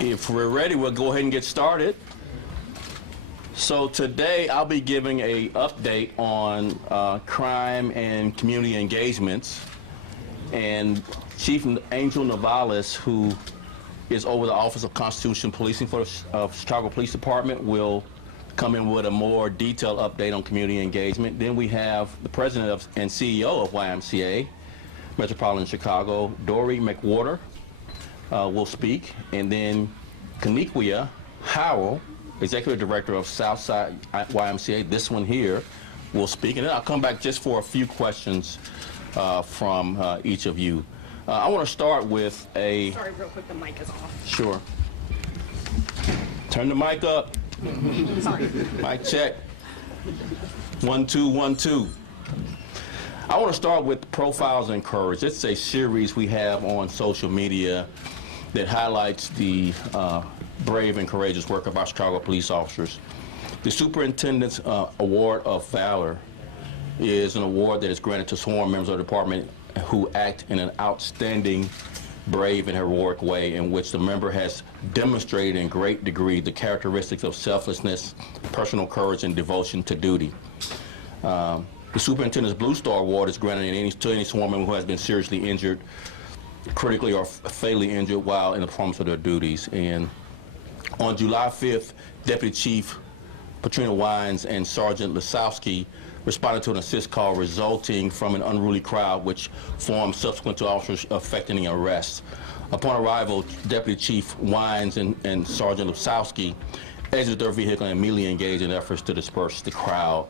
If we're ready, we'll go ahead and get started. So today I'll be giving an update on crime and community engagements. And Chief Angel Navales, who is over the Office of Constitutional Policing for the Chicago Police Department, will come in with a more detailed update on community engagement. Then we have the President and CEO of YMCA, Metropolitan Chicago, Dory McWhorter, will speak. And then Kanikia Howell, Executive Director of Southside YMCA, this one here, will speak. And then I'll come back just for a few questions from each of you. I want to start with a... Sorry, real quick, the mic is off. Sure. Turn the mic up. Sorry. Mic check. 1, 2, 1, 2. I want to start with Profiles in Courage. It's a series we have on social media that highlights the brave and courageous work of our Chicago police officers. The Superintendent's Award of Valor is an award that is granted to sworn members of the department who act in an outstanding, brave, and heroic way in which the member has demonstrated in great degree the characteristics of selflessness, personal courage, and devotion to duty. The Superintendent's Blue Star Award is granted to any sworn member who has been seriously injured, critically or fatally injured while in the performance of their duties. And on July 5th, Deputy Chief Patrina Wines and Sergeant Lasowski responded to an assist call resulting from an unruly crowd which formed subsequent to officers effecting the arrest. Upon arrival, Deputy Chief Wines and Sergeant Lasowski exited their vehicle and immediately engaged in efforts to disperse the crowd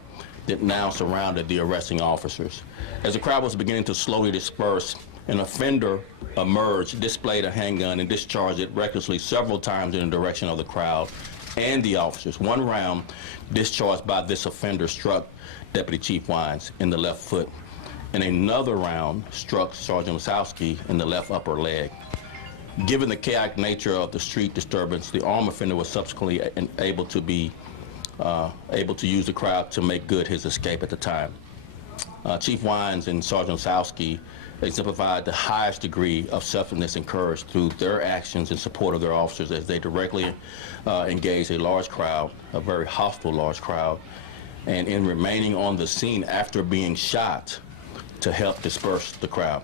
that now surrounded the arresting officers. As the crowd was beginning to slowly disperse, an offender emerged, displayed a handgun, and discharged it recklessly several times in the direction of the crowd and the officers. One round discharged by this offender struck Deputy Chief Wines in the left foot, and another round struck Sergeant Lasowski in the left upper leg. Given the chaotic nature of the street disturbance, the armed offender was subsequently able to use the crowd to make good his escape at the time. Chief Wines and Sergeant Lasowski exemplified the highest degree of selflessness and courage through their actions in support of their officers as they directly engaged a large crowd, a very hostile large crowd, and in remaining on the scene after being shot to help disperse the crowd.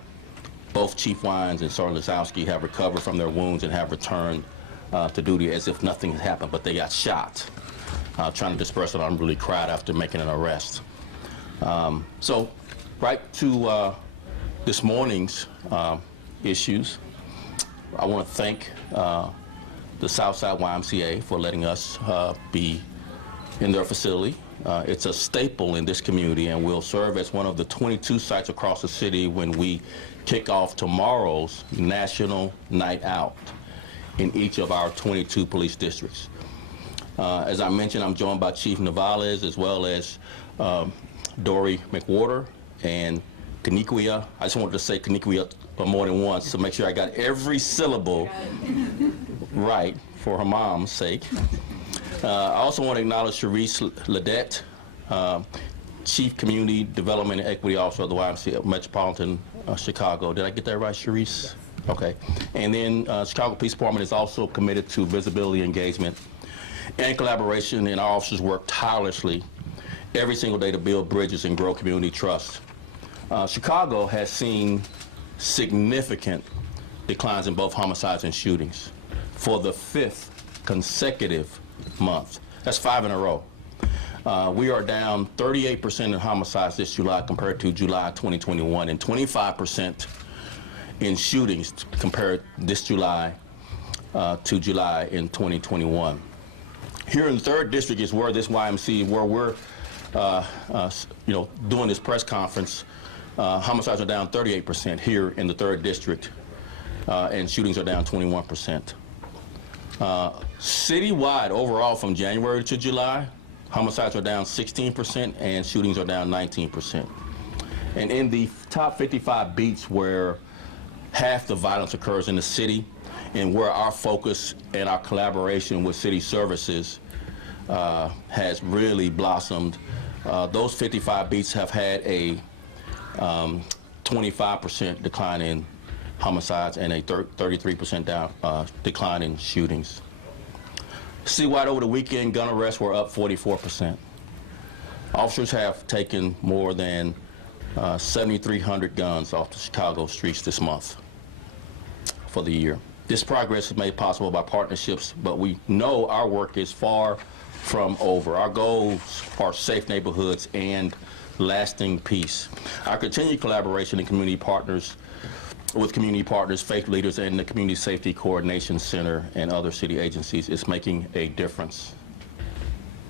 Both Chief Wines and Sergeant Lasowski have recovered from their wounds and have returned to duty as if nothing had happened, but they got shot trying to disperse an unruly crowd after making an arrest. So right to this morning's issues, I want to thank the Southside YMCA for letting us be in their facility. It's a staple in this community and will serve as one of the 22 sites across the city when we kick off tomorrow's National Night Out in each of our 22 police districts. As I mentioned, I'm joined by Chief Navales as well as Dory McWhorter and Kanikia. I just wanted to say Kanikia more than once to make sure I got every syllable right for her mom's sake. I also want to acknowledge Sharice Ledette, Chief Community Development and Equity Officer of the YMCA Metropolitan Chicago. Did I get that right, Sharice? Yes. Okay. And then Chicago Police Department is also committed to visibility engagement and collaboration, and our officers work tirelessly every single day to build bridges and grow community trust. Chicago has seen significant declines in both homicides and shootings for the 5th consecutive month. That's 5 in a row. We are down 38% in homicides this July compared to July 2021, and 25% in shootings compared this July to July in 2021. Here in the 3rd District is where this YMCA, where we're doing this press conference. Homicides are down 38% here in the 3rd District, and shootings are down 21%. Citywide, overall, from January to July, homicides are down 16% and shootings are down 19%. And in the top 55 beats where half the violence occurs in the city, and where our focus and our collaboration with city services has really blossomed, those 55 beats have had a 25% decline in homicides and a 33% decline in shootings. Citywide over the weekend, gun arrests were up 44%. Officers have taken more than 7,300 guns off the Chicago streets this month for the year. This progress is made possible by partnerships, but we know our work is far from over. Our goals are safe neighborhoods and lasting peace. Our continued collaboration with community partners, faith leaders, and the Community Safety Coordination Center and other city agencies is making a difference,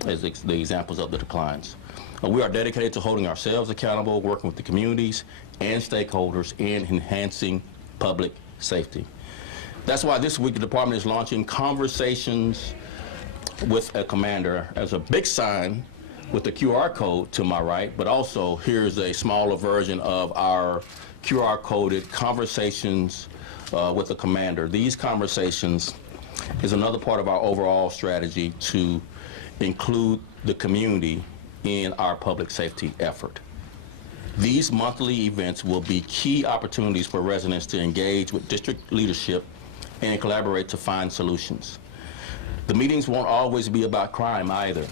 as the examples of the declines. We are dedicated to holding ourselves accountable, working with the communities and stakeholders, and enhancing public safety. That's why this week the department is launching Conversations with a Commander as a big sign with the QR code to my right, but also here's a smaller version of our QR-coded Conversations with a Commander. These conversations is another part of our overall strategy to include the community in our public safety effort. These monthly events will be key opportunities for residents to engage with district leadership and collaborate to find solutions. The meetings won't always be about crime either.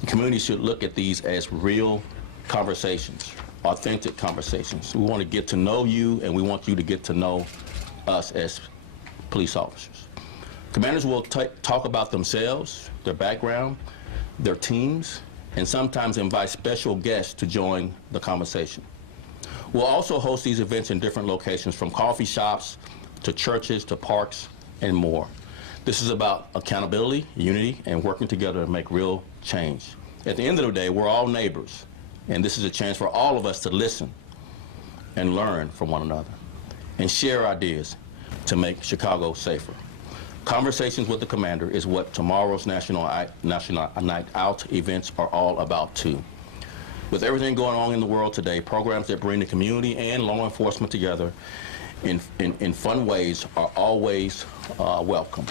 The community should look at these as real conversations, authentic conversations. We want to get to know you, and we want you to get to know us as police officers. Commanders will talk about themselves, their background, their teams, and sometimes invite special guests to join the conversation. We'll also host these events in different locations, from coffee shops to churches to parks and more. This is about accountability, unity, and working together to make real change. At the end of the day, we're all neighbors, and this is a chance for all of us to listen and learn from one another and share ideas to make Chicago safer. Conversations with the Commander is what tomorrow's National Night Out events are all about too. With everything going on in the world today, programs that bring the community and law enforcement together in fun ways are always welcome.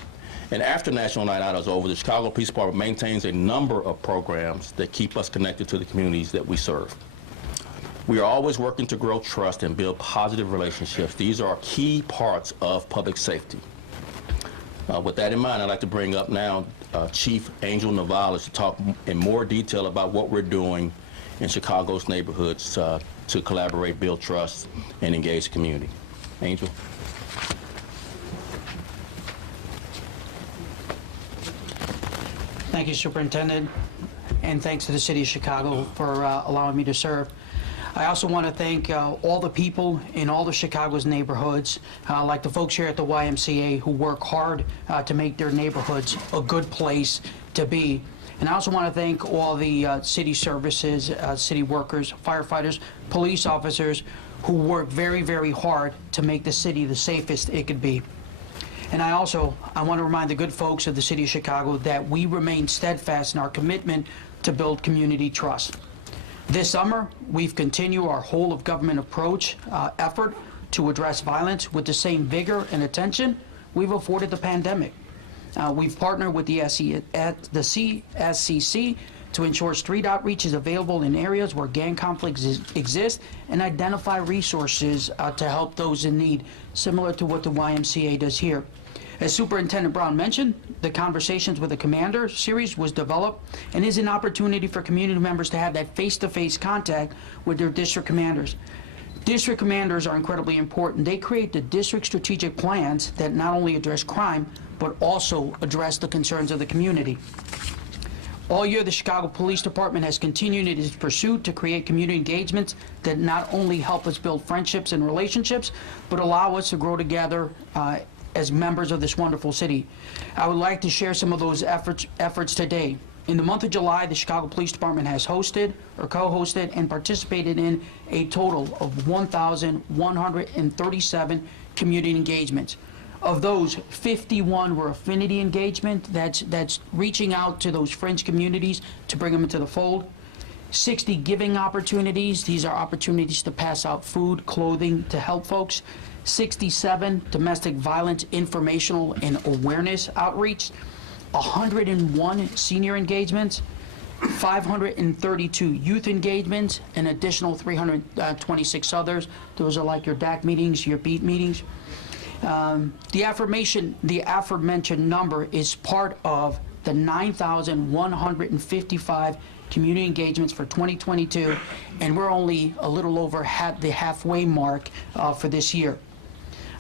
And after National Night Out is over, the Chicago Police Department maintains a number of programs that keep us connected to the communities that we serve. We are always working to grow trust and build positive relationships. These are key parts of public safety. With that in mind, I'd like to bring up now Chief Angel Navalis to talk in more detail about what we're doing in Chicago's neighborhoods to collaborate, build trust, and engage the community. Angel. Thank you, Superintendent, and thanks to the City of Chicago for allowing me to serve. I also want to thank all the people in all the Chicago's neighborhoods, like the folks here at the YMCA who work hard to make their neighborhoods a good place to be. And I also want to thank all the city services, city workers, firefighters, police officers who work very, very hard to make the city the safest it could be. And I want to remind the good folks of the City of Chicago that we remain steadfast in our commitment to build community trust. This summer, we've continued our whole of government approach effort to address violence with the same vigor and attention we've afforded the pandemic. We've partnered with the CSCC to ensure street outreach is available in areas where gang conflicts exist and identify resources to help those in need, similar to what the YMCA does here. As Superintendent Brown mentioned, the Conversations with the Commander series was developed and is an opportunity for community members to have that face-to-face contact with their district commanders. District commanders are incredibly important. They create the district strategic plans that not only address crime, but also address the concerns of the community. All year, the Chicago Police Department has continued in its pursuit to create community engagements that not only help us build friendships and relationships, but allow us to grow together as members of this wonderful city. I would like to share some of those efforts today. In the month of July, the Chicago Police Department has hosted or co-hosted and participated in a total of 1,137 community engagements. Of those, 51 were affinity engagement, that's reaching out to those fringe communities to bring them into the fold. 60 giving opportunities, these are opportunities to pass out food, clothing to help folks. 67 domestic violence informational and awareness outreach. 101 senior engagements, 532 youth engagements, an additional 326 others. Those are like your DAC meetings, your BEAT meetings. The aforementioned number is part of the 9,155 community engagements for 2022, and we're only a little over the halfway mark for this year.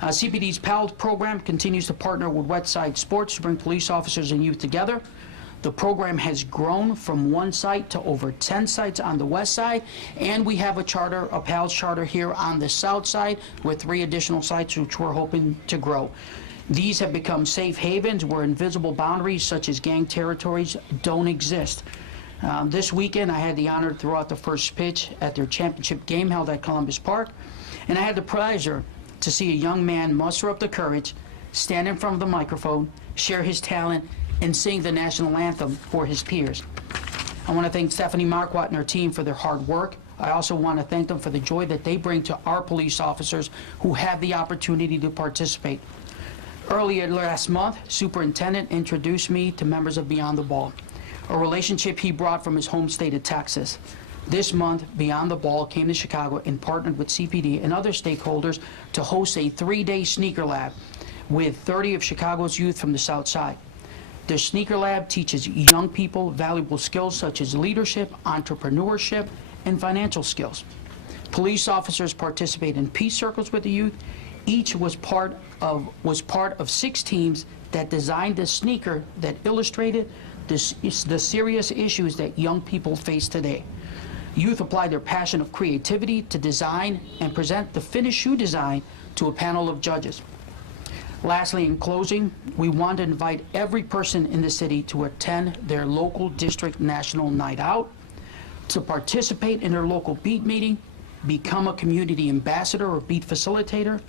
CPD's PAL program continues to partner with Westside Sports to bring police officers and youth together. The program has grown from one site to over 10 sites on the west side, and we have a PALS charter here on the south side with 3 additional sites which we're hoping to grow. These have become safe havens where invisible boundaries such as gang territories don't exist. This weekend, I had the honor to throw out the first pitch at their championship game held at Columbus Park, and I had the pleasure to see a young man muster up the courage, stand in front of the microphone, share his talent, and sing the national anthem for his peers. I want to thank Stephanie Marquardt and her team for their hard work. I also want to thank them for the joy that they bring to our police officers who have the opportunity to participate. Earlier last month, Superintendent introduced me to members of Beyond the Ball, a relationship he brought from his home state of Texas. This month, Beyond the Ball came to Chicago and partnered with CPD and other stakeholders to host a 3-day sneaker lab with 30 of Chicago's youth from the South Side. The Sneaker Lab teaches young people valuable skills such as leadership, entrepreneurship, and financial skills. Police officers participate in peace circles with the youth. Each was part of 6 teams that designed a sneaker that illustrated the serious issues that young people face today. Youth apply their passion of creativity to design and present the finished shoe design to a panel of judges. Lastly, in closing, we want to invite every person in the city to attend their local district national night out, to participate in their local beat meeting, become a community ambassador or beat facilitator,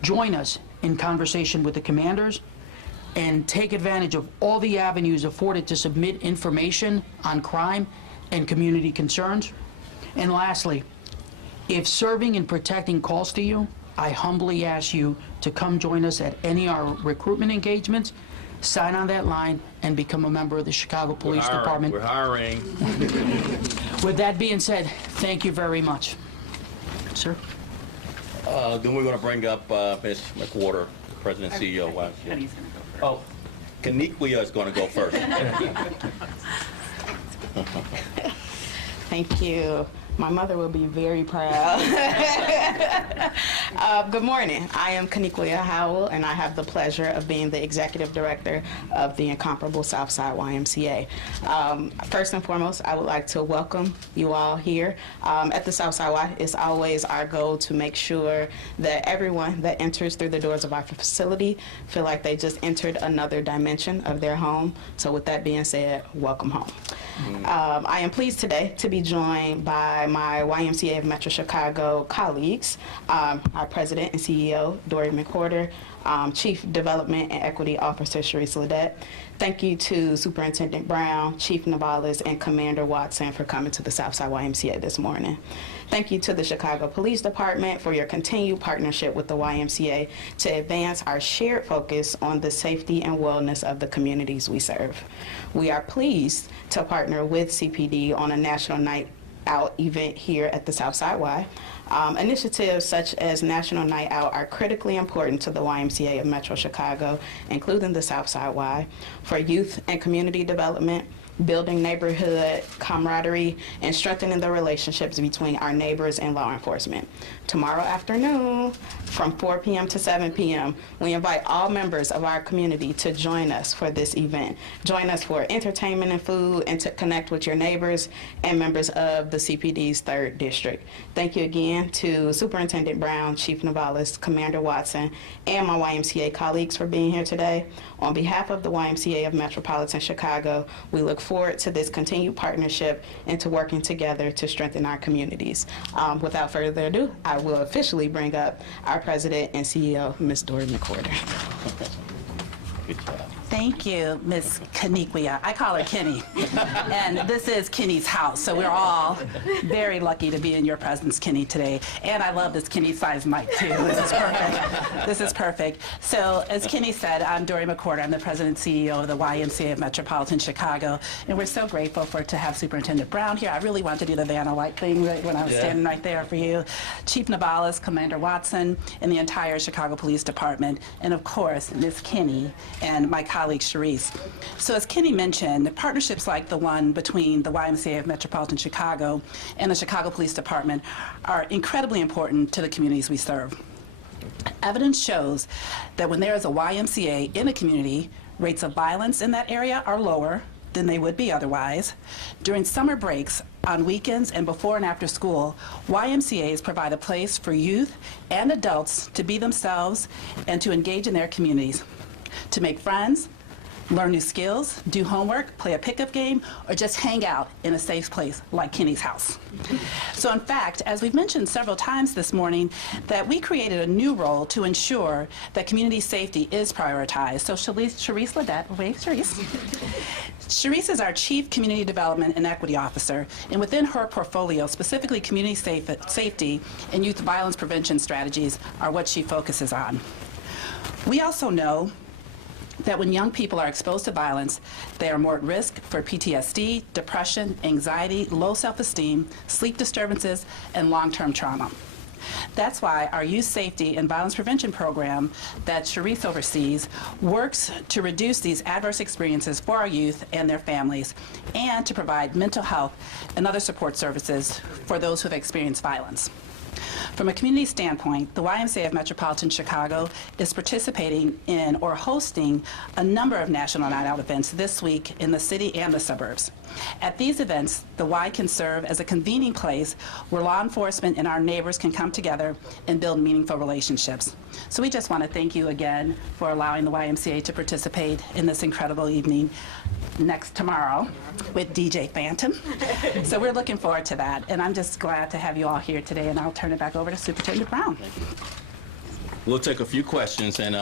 join us in conversation with the commanders, and take advantage of all the avenues afforded to submit information on crime and community concerns. And lastly, if serving and protecting calls to you, I humbly ask you to come join us at any of our recruitment engagements, sign on that line, and become a member of the Chicago Police Department. We're hiring. With that being said, thank you very much. Sir? Then we're going to bring up Ms. McWhorter, President and CEO of YMCA. Oh, Kaniqua is going to go first. Thank you. My mother will be very proud. Good morning. I am Kaniqua Howell, and I have the pleasure of being the Executive Director of the incomparable Southside YMCA. First and foremost, I would like to welcome you all here. At the Southside Y, it's always our goal to make sure that everyone that enters through the doors of our facility feel like they just entered another dimension of their home. So with that being said, welcome home. I am pleased today to be joined by my YMCA of Metro Chicago colleagues, our President and CEO, Dory McWhorter, Chief Development and Equity Officer, Sharice Ledette. Thank you to Superintendent Brown, Chief Navalis, and Commander Watson for coming to the Southside YMCA this morning. Thank you to the Chicago Police Department for your continued partnership with the YMCA to advance our shared focus on the safety and wellness of the communities we serve. We are pleased to partner with CPD on a National Night Out event here at the Southside Y. Initiatives such as National Night Out are critically important to the YMCA of Metro Chicago, including the Southside Y, for youth and community development, building neighborhood camaraderie, and strengthening the relationships between our neighbors and law enforcement. Tomorrow afternoon, from 4 p.m. to 7 p.m., we invite all members of our community to join us for this event. Join us for entertainment and food, and to connect with your neighbors and members of the CPD's 3rd District. Thank you again to Superintendent Brown, Chief Navalis, Commander Watson, and my YMCA colleagues for being here today. On behalf of the YMCA of Metropolitan Chicago, we look forward to this continued partnership and to working together to strengthen our communities. Without further ado, I will officially bring up our President and CEO, Ms. Dory McWhorter. Good job. Thank you, Miss Kaniquia. I call her Kenny. And this is Kenny's house, so we're all very lucky to be in your presence, Kenny, today. And I love this Kenny-sized mic, too. This is perfect. This is perfect. So, as Kenny said, I'm Dory McCorder. I'm the president and CEO of the YMCA of Metropolitan Chicago. And we're so grateful to have Superintendent Brown here. I really want to do the Vanna White thing when I was standing right there for you. Chief Navalis, Commander Watson, and the entire Chicago Police Department. And, of course, Miss Kenny and my colleague, Sharice. So as Kenny mentioned, partnerships like the one between the YMCA of Metropolitan Chicago and the Chicago Police Department are incredibly important to the communities we serve. Evidence shows that when there is a YMCA in a community, rates of violence in that area are lower than they would be otherwise. During summer breaks, on weekends, and before and after school, YMCAs provide a place for youth and adults to be themselves and to engage in their communities, to make friends, learn new skills, do homework, play a pickup game, or just hang out in a safe place like Kenny's house. So in fact, as we've mentioned several times this morning, that we created a new role to ensure that community safety is prioritized. So Sharice Ledette, wait, Sharice. Sharice is our Chief Community Development and Equity Officer, and within her portfolio, specifically community safety and youth violence prevention strategies are what she focuses on. We also know that when young people are exposed to violence, they are more at risk for PTSD, depression, anxiety, low self-esteem, sleep disturbances, and long-term trauma. That's why our Youth Safety and Violence Prevention Program that Sharice oversees works to reduce these adverse experiences for our youth and their families, and to provide mental health and other support services for those who have experienced violence. From a community standpoint, the YMCA of Metropolitan Chicago is participating in or hosting a number of National Night Out events this week in the city and the suburbs. At these events, the Y can serve as a convening place where law enforcement and our neighbors can come together and build meaningful relationships. So we just want to thank you again for allowing the YMCA to participate in this incredible evening tomorrow with DJ Phantom. So we're looking forward to that, and I'm just glad to have you all here today, and I'll turn it back over to Superintendent Brown. We'll take a few questions, and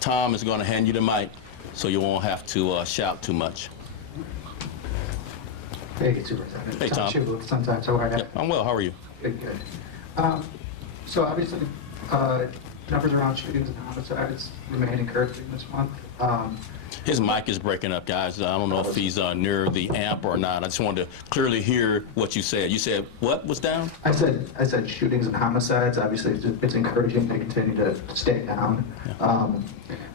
Tom is going to hand you the mic so you won't have to shout too much. Hey, Superintendent. Hey, Tom. Shibboleth, sometimes. How are you? Yep, I'm well. How are you? Good, good. So obviously, numbers around shootings and homicides remain encouraging this month. His mic is breaking up, guys. I don't know if he's near the amp or not. I just wanted to clearly hear what you said. You said what was down? I said shootings and homicides. Obviously, it's encouraging to continue to stay down. Yeah.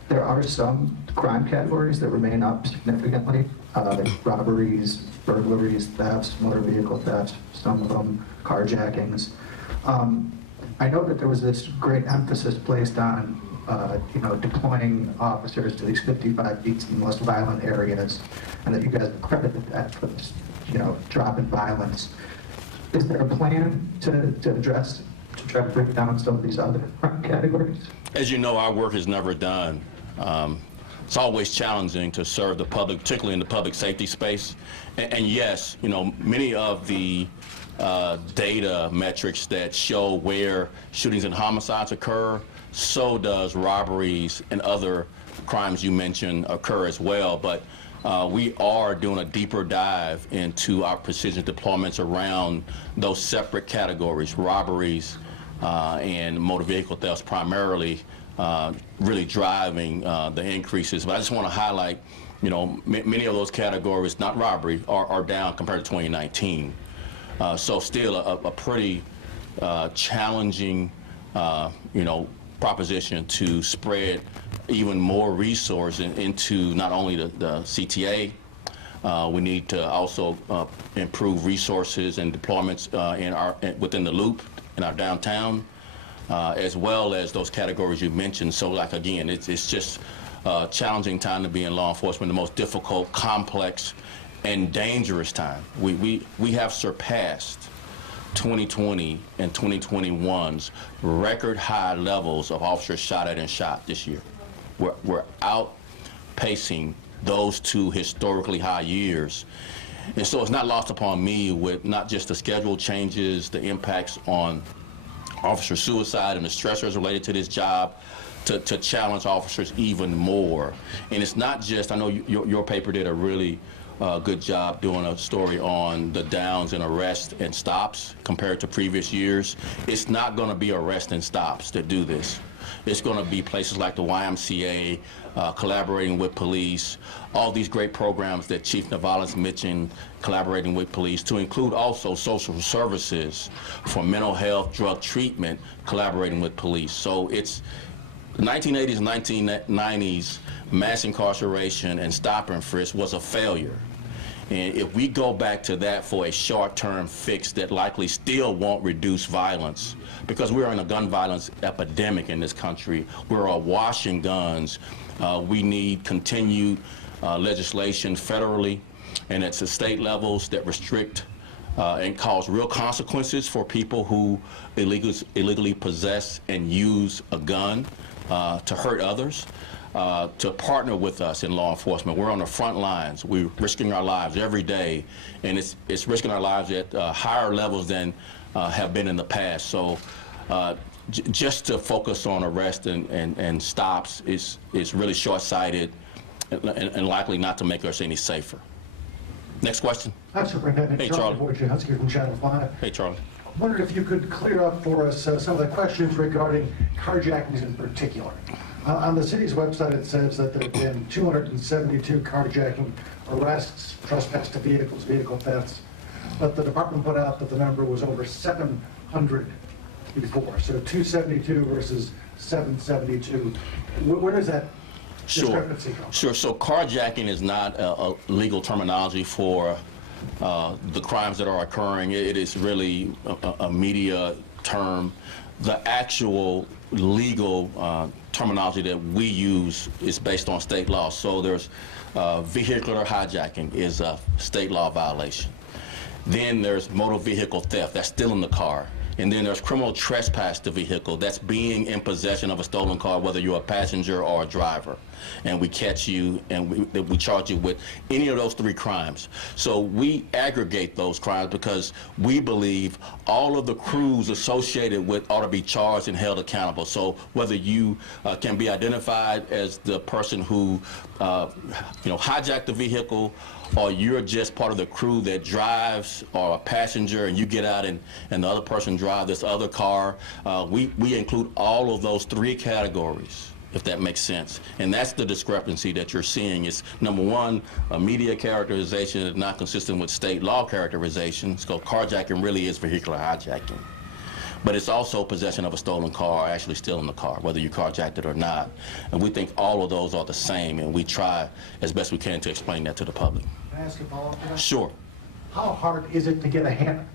There are some crime categories that remain up significantly, like robberies, burglaries, thefts, motor vehicle thefts, some of them carjackings. I know that there was this great emphasis placed on deploying officers to these 55 beats in the most violent areas, and that you guys credited that for this, drop in violence. Is there a plan to address, to try to break down some of these other crime categories? As you know, our work is never done. It's always challenging to serve the public, particularly in the public safety space. And yes, many of the data metrics that show where shootings and homicides occur, so does robberies and other crimes you mentioned occur as well. But we are doing a deeper dive into our precision deployments around those separate categories, robberies and motor vehicle thefts primarily, really driving the increases. But I just want to highlight, many of those categories, not robbery, are down compared to 2019. So still a pretty challenging, proposition to spread even more resources into not only the CTA. We need to also improve resources and deployments within the loop in our downtown, as well as those categories you mentioned. So, like, again, it's just a challenging time to be in law enforcement, the most difficult, complex, and dangerous time. We have surpassed 2020 and 2021's record high levels of officers shot at and shot this year. We're outpacing those two historically high years. And so it's not lost upon me with not just the schedule changes, the impacts on officer suicide and the stressors related to this job to challenge officers even more. And it's not just, I know your paper did a really good job doing a story on the downs in arrests and stops compared to previous years. It's not going to be arrests and stops that do this. It's going to be places like the YMCA, collaborating with police, all these great programs that Chief Navalis mentioned, collaborating with police, to include also social services for mental health, drug treatment, collaborating with police. So it's the 1980s and 1990s, mass incarceration and stop and frisk was a failure. And if we go back to that for a short-term fix that likely still won't reduce violence, because we're in a gun violence epidemic in this country, we're awash in guns. We need continued legislation federally and at the state levels that restrict and cause real consequences for people who illegally possess and use a gun to hurt others. To partner with us in law enforcement. We're on the front lines. We're risking our lives every day, and it's risking our lives at higher levels than have been in the past. So just to focus on arrest and stops is really short-sighted and likely not to make us any safer. Next question. Hi, Superintendent. Hey, Charlie. Wojciechowski from Channel 5. Hey, Charlie. I wondered if you could clear up for us some of the questions regarding carjackings in particular. On the city's website, it says that there have been 272 carjacking arrests, trespass to vehicles, vehicle thefts, but the department put out that the number was over 700 before. So 272 versus 772. Where does that discrepancy come from? Sure. So carjacking is not a legal terminology for the crimes that are occurring. It is really a media term. The actual legal terminology that we use is based on state law. So there's vehicular hijacking is a state law violation. Then there's motor vehicle theft, that's still in the car. And then there's criminal trespass to vehicle, that's being in possession of a stolen car, whether you're a passenger or a driver. And we catch you and we charge you with any of those three crimes. So we aggregate those crimes because we believe all of the crews associated with ought to be charged and held accountable. So whether you can be identified as the person who hijacked the vehicle, or you're just part of the crew that drives, or a passenger and you get out and the other person drives this other car, we include all of those three categories, if that makes sense. And that's the discrepancy that you're seeing. Is number one, a media characterization is not consistent with state law characterization. So carjacking really is vehicular hijacking. But it's also possession of a stolen car, actually stealing the car, whether you carjacked it or not. And we think all of those are the same, and we try as best we can to explain that to the public. Can I ask a follow-up to that? Sure. How hard is it to get a handle?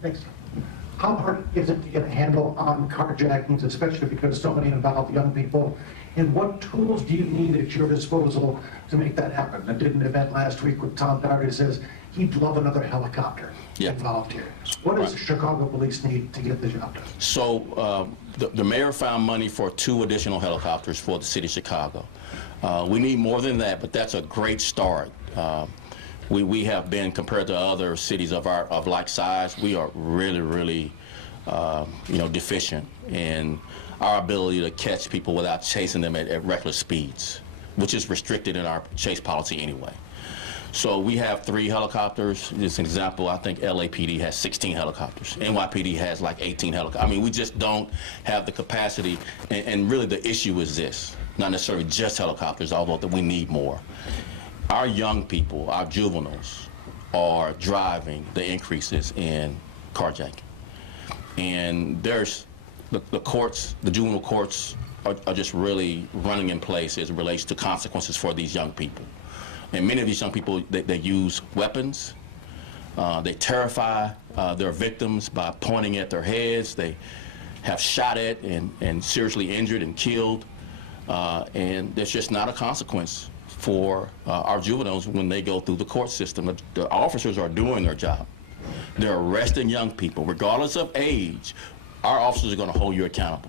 How hard is it to get a handle on carjackings, especially because so many involve young people? And what tools do you need at your disposal to make that happen? I did an event last week with Tom Doherty who says he'd love another helicopter involved here. What does Chicago police need to get the job done? So the mayor found money for 2 additional helicopters for the city of Chicago. We need more than that, but that's a great start. We have been, compared to other cities of like size, we are really deficient in our ability to catch people without chasing them at reckless speeds, which is restricted in our chase policy anyway. So we have 3 helicopters. As an example, I think LAPD has 16 helicopters. NYPD has like 18 helicopters. I mean, we just don't have the capacity, and really the issue is this, not necessarily just helicopters, although that we need more. Our young people, our juveniles, are driving the increases in carjacking. And there's the courts, the juvenile courts are just really running in place as it relates to consequences for these young people. And many of these young people, they use weapons. They terrify their victims by pointing at their heads. They have shot at and seriously injured and killed. And there's just not a consequence for our juveniles when they go through the court system. The officers are doing their job. They're arresting young people, regardless of age. Our officers are going to hold you accountable.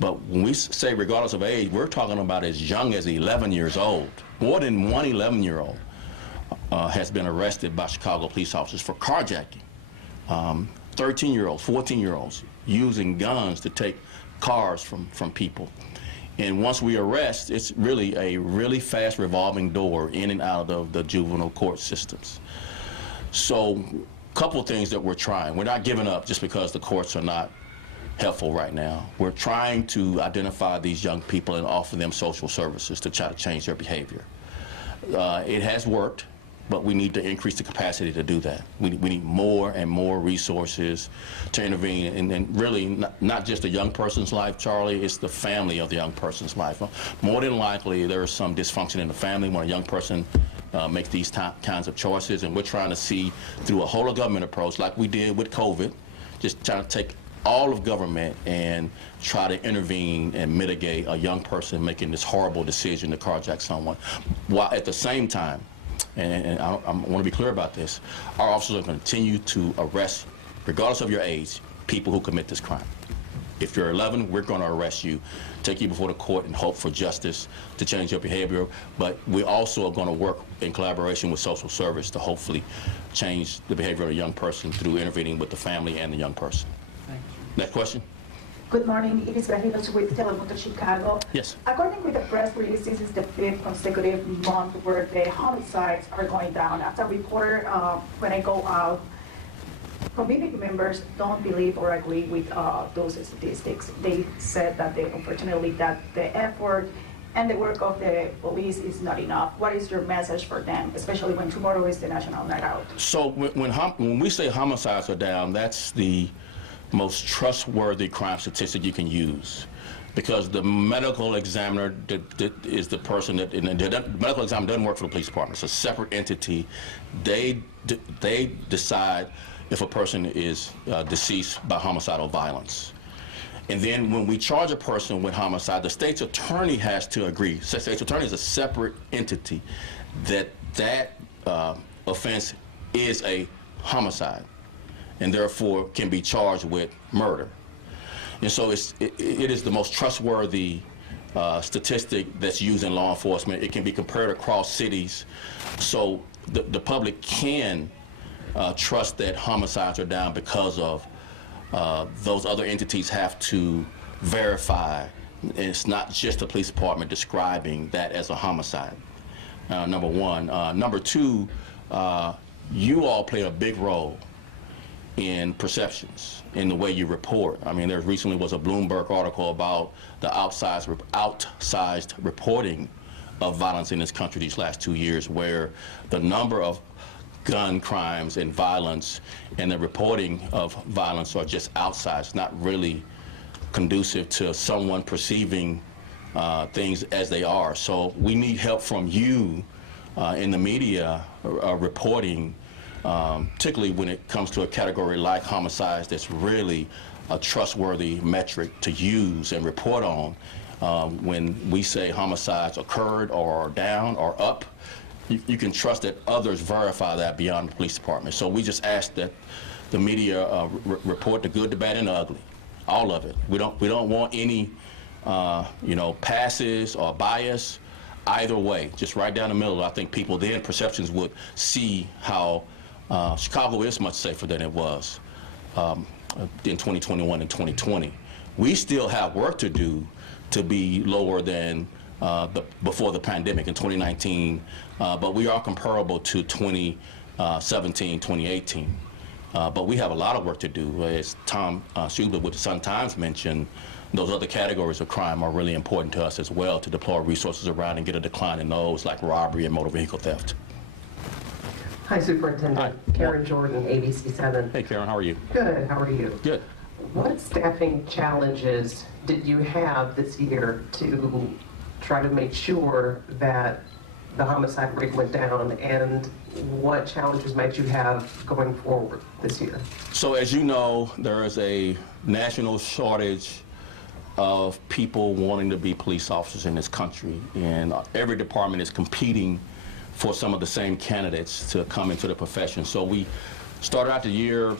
But when we say regardless of age, we're talking about as young as 11 years old. More than one 11-year-old has been arrested by Chicago police officers for carjacking. 13 13-year-olds, 14-year-olds using guns to take cars from people. And once we arrest, it's really a really fast revolving door in and out of the juvenile court systems. So, couple of things that we're trying. We're not giving up just because the courts are not helpful right now. We're trying to identify these young people and offer them social services to try to change their behavior. It has worked, but we need to increase the capacity to do that. We need more and more resources to intervene, and really not just a young person's life, Charlie, it's the family of the young person's life. More than likely, there is some dysfunction in the family when a young person makes these kinds of choices, and we're trying to see through a whole of government approach, like we did with COVID, just trying to take all of government and try to intervene and mitigate a young person making this horrible decision to carjack someone, while at the same time, and I want to be clear about this, our officers are going to continue to arrest, regardless of your age, people who commit this crime. If you're 11, we're going to arrest you, take you before the court, and hope for justice to change your behavior. But we also are going to work in collaboration with social service to hopefully change the behavior of a young person through intervening with the family and the young person. Next question. Good morning, it is Bajilos with Telemundo Chicago. Yes. According with the press release, this is the 5th consecutive month where the homicides are going down. As a reporter, when I go out, community members don't believe or agree with those statistics. They said that unfortunately that the effort and the work of the police is not enough. What is your message for them, especially when tomorrow is the National Night Out? So when we say homicides are down, that's the most trustworthy crime statistic you can use, because the medical examiner is the person that, and the medical examiner doesn't work for the police department. It's a separate entity. They decide if a person is deceased by homicidal violence. And then when we charge a person with homicide, the state's attorney has to agree. So the state's attorney is a separate entity that offense is a homicide, and therefore can be charged with murder. And so it is the most trustworthy statistic that's used in law enforcement. It can be compared across cities, so the public can trust that homicides are down because of those other entities have to verify. It's not just the police department describing that as a homicide, number one. Number two, you all play a big role in perceptions, in the way you report. I mean, there recently was a Bloomberg article about the outsized reporting of violence in this country these last 2 years, where the number of gun crimes and violence and the reporting of violence are just outsized, not really conducive to someone perceiving things as they are. So we need help from you in the media reporting, particularly when it comes to a category like homicides that's really a trustworthy metric to use and report on. When we say homicides occurred or are down or up, you can trust that others verify that beyond the police department. So we just ask that the media report the good, the bad, and the ugly, all of it. We don't want any passes or bias either way. Just right down the middle. I think people then perceptions would see how Chicago is much safer than it was in 2021 and 2020. We still have work to do to be lower than before the pandemic in 2019, but we are comparable to 2017, 2018. But we have a lot of work to do. As Tom Schubler with the Sun-Times mentioned, those other categories of crime are really important to us as well, to deploy resources around and get a decline in those, like robbery and motor vehicle theft. Hi, Superintendent. Hi. Karen Jordan, ABC7. Hey, Karen, how are you? Good, how are you? Good. What staffing challenges did you have this year to try to make sure that the homicide rate went down, and what challenges might you have going forward this year? So as you know, there is a national shortage of people wanting to be police officers in this country, and every department is competing for some of the same candidates to come into the profession. So we started out the year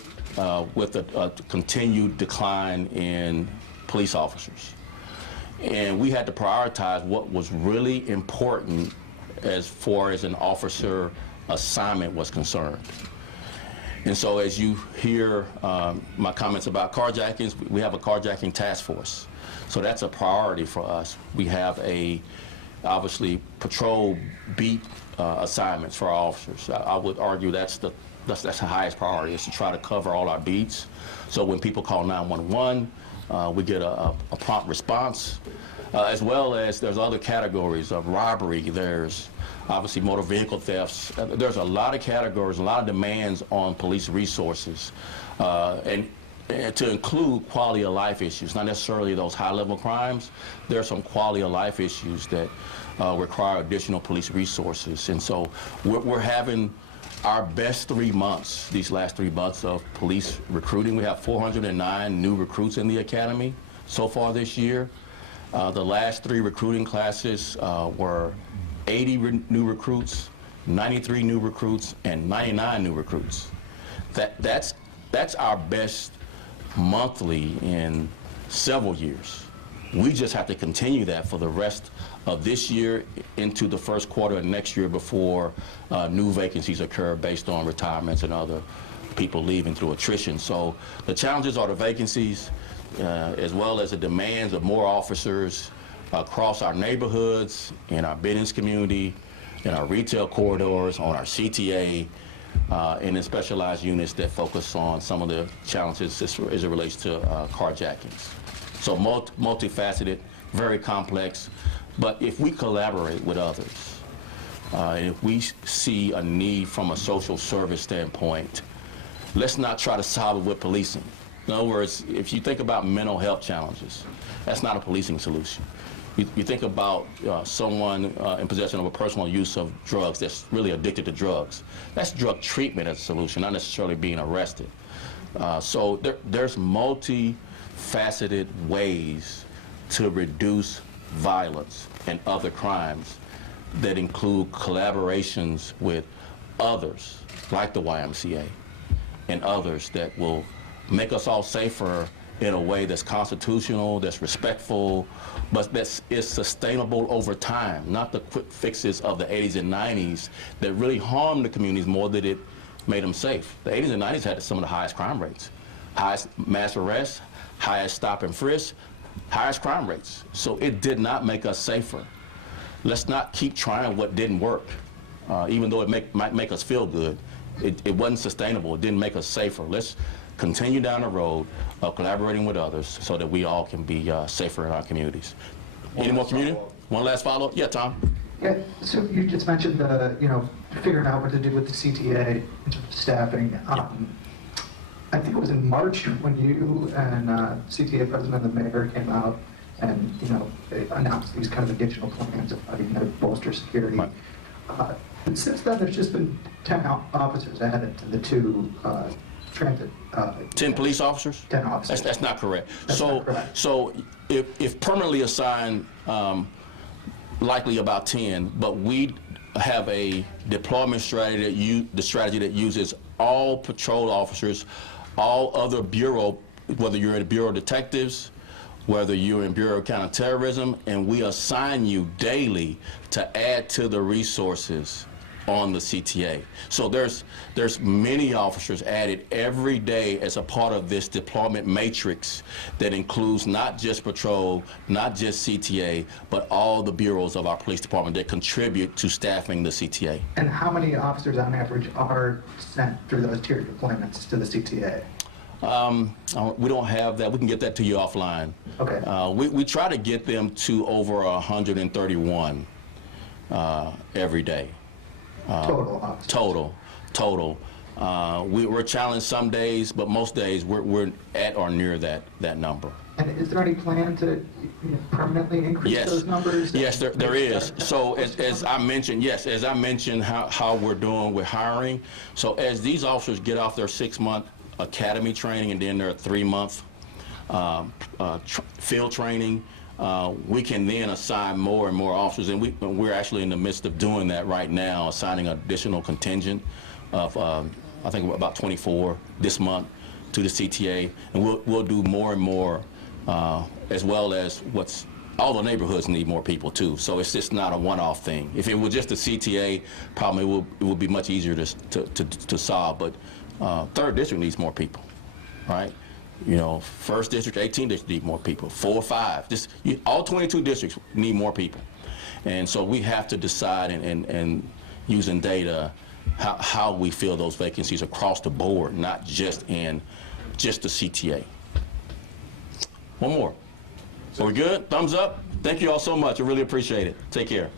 with a continued decline in police officers. And we had to prioritize what was really important as far as an officer assignment was concerned. And so as you hear my comments about carjackings, we have a carjacking task force. So that's a priority for us. We have obviously patrol beat assignments for our officers. I would argue that's the highest priority, is to try to cover all our beats. So when people call 911, we get a prompt response, as well as there's other categories of robbery. There's obviously motor vehicle thefts. There's a lot of categories, a lot of demands on police resources, and to include quality of life issues, not necessarily those high-level crimes. There are some quality of life issues that require additional police resources. And so we're having our best 3 months, these last 3 months of police recruiting. We have 409 new recruits in the academy so far this year. The last 3 recruiting classes were 80 new recruits, 93 new recruits, and 99 new recruits. That's our best monthly in several years. We just have to continue that for the rest of this year into the first quarter of next year before new vacancies occur based on retirements and other people leaving through attrition. So the challenges are the vacancies, as well as the demands of more officers across our neighborhoods, in our business community, in our retail corridors, on our CTA, and in specialized units that focus on some of the challenges as it relates to carjackings. So multifaceted, very complex, but if we collaborate with others, and if we see a need from a social service standpoint, let's not try to solve it with policing. In other words, if you think about mental health challenges, that's not a policing solution. You think about someone in possession of a personal use of drugs that's really addicted to drugs. That's drug treatment as a solution, not necessarily being arrested. So there's multifaceted ways to reduce violence and other crimes that include collaborations with others, like the YMCA, and others that will make us all safer in a way that's constitutional, that's respectful, but that is sustainable over time, not the quick fixes of the 80s and 90s that really harmed the communities more than it made them safe. The 80s and 90s had some of the highest crime rates, highest mass arrests, highest stop and frisk, highest crime rates. So it did not make us safer. Let's not keep trying what didn't work, even though it might make us feel good. It wasn't sustainable. It didn't make us safer. Let's continue down the road of collaborating with others so that we all can be safer in our communities. Any more community? One last follow-up? Yeah, Tom? Yeah, so you just mentioned, figuring out what to do with the CTA in terms of staffing. I think it was in March when you and CTA President and the Mayor came out and, they announced these kind of additional plans of how to bolster security. Right. And since then, there's just been 10 officers added to the 2 transit. 10 police officers? 10 officers. That's not correct. That's not correct. So if permanently assigned, likely about 10, but we have a deployment strategy that uses all patrol officers, all other bureau, whether you're in Bureau of Detectives, whether you're in Bureau of Counterterrorism, and we assign you daily to add to the resources on the CTA. So there's many officers added every day as a part of this deployment matrix that includes not just patrol, not just CTA, but all the bureaus of our police department that contribute to staffing the CTA. And how many officers on average are sent through those tiered deployments to the CTA? We don't have that. We can get that to you offline. Okay. We try to get them to over 131 every day. Total officers. Total. We're challenged some days, but most days we're at or near that number. And is there any plan to permanently increase those numbers? Yes, there is. So as I mentioned, how we're doing with hiring. So as these officers get off their 6-month academy training and then their 3-month field training, we can then assign more and more officers, and we're actually in the midst of doing that right now, assigning an additional contingent of I think about 24 this month to the CTA, and we'll do more and more, as well as all the neighborhoods need more people too. So it's just not a one-off thing. If it was just the CTA, probably it would be much easier to solve, but Third district needs more people, right? You know, first district, 18 district need more people, 4 or 5. All 22 districts need more people. And so we have to decide and using data how we fill those vacancies across the board, not just in just the CTA. One more. So we good? Thumbs up? Thank you all so much. I really appreciate it. Take care.